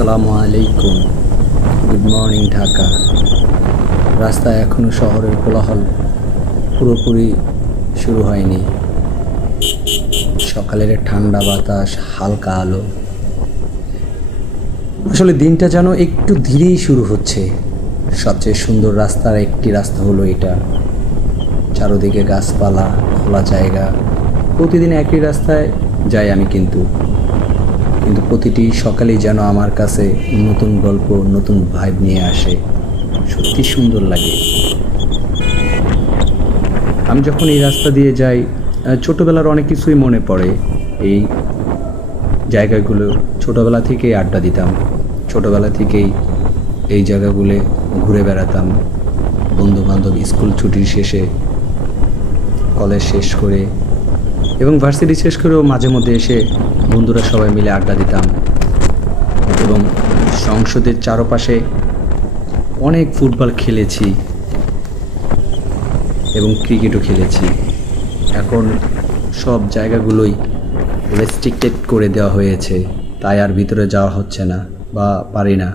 আসসালামু আলাইকুম। Good morning Dhaka. রাস্তায় এখনও শহরের কোলাহল পুরোপুরি শুরু হয়নি। সকালের ঠান্ডা বাতাস, হালকা আলো, আসলে দিনটা যেন একটু ধীরেই শুরু হচ্ছে। সবচেয়ে সুন্দর রাস্তার একটি রাস্তা হলো এটা। চারদিকে গাছপালা, খোলা জায়গা। প্রতিদিন একই রাস্তায় যাই আমি, কিন্তু প্রতিটি সকালেই যেন আমার কাছে নতুন গল্প, নতুন ভাইব নিয়ে আসে। সত্যি সুন্দর লাগে। আমি যখন এই রাস্তা দিয়ে যাই, ছোটোবেলার অনেক কিছুই মনে পড়ে। এই জায়গাগুলো ছোটোবেলা থেকেই আড্ডা দিতাম, ছোটোবেলা থেকেই এই জায়গাগুলো ঘুরে বেড়াতাম। বন্ধুবান্ধব স্কুল ছুটির শেষে, কলেজ শেষ করে এবং ভার্সিটি শেষ করেও মাঝে মধ্যে এসে বন্ধুরা সবাই মিলে আড্ডা দিতাম। এবং সংসদের চারপাশে অনেক ফুটবল খেলেছি এবং ক্রিকেটও খেলেছি। এখন সব জায়গাগুলোই রেস্ট্রিক্টেড করে দেওয়া হয়েছে, তাই আর ভিতরে যাওয়া হচ্ছে না বা পারি না।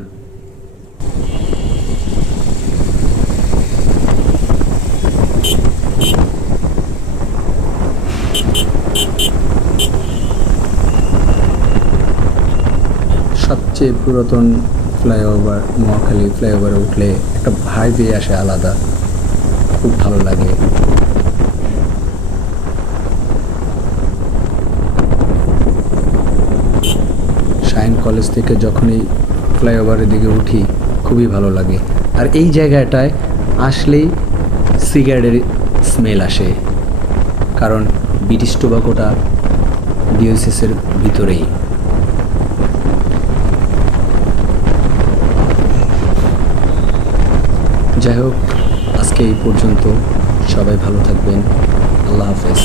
সবচেয়ে পুরাতন ফ্লাইওভার মহাখালী ফ্লাইওভারে উঠলে একটা ভাইবে আসে আলাদা, খুব ভালো লাগে। শাইন কলেজ থেকে যখনই ফ্লাইওভারের দিকে উঠি খুবই ভালো লাগে। আর এই জায়গাটায় আসলেই সিগারেটের স্মেল আসে, কারণ ব্রিটিশ টোবাকোটা ডিওসিসের ভিতরেই। যাই হোক, আজকে এই পর্যন্ত। সবাই ভালো থাকবেন। আল্লাহ হাফেজ।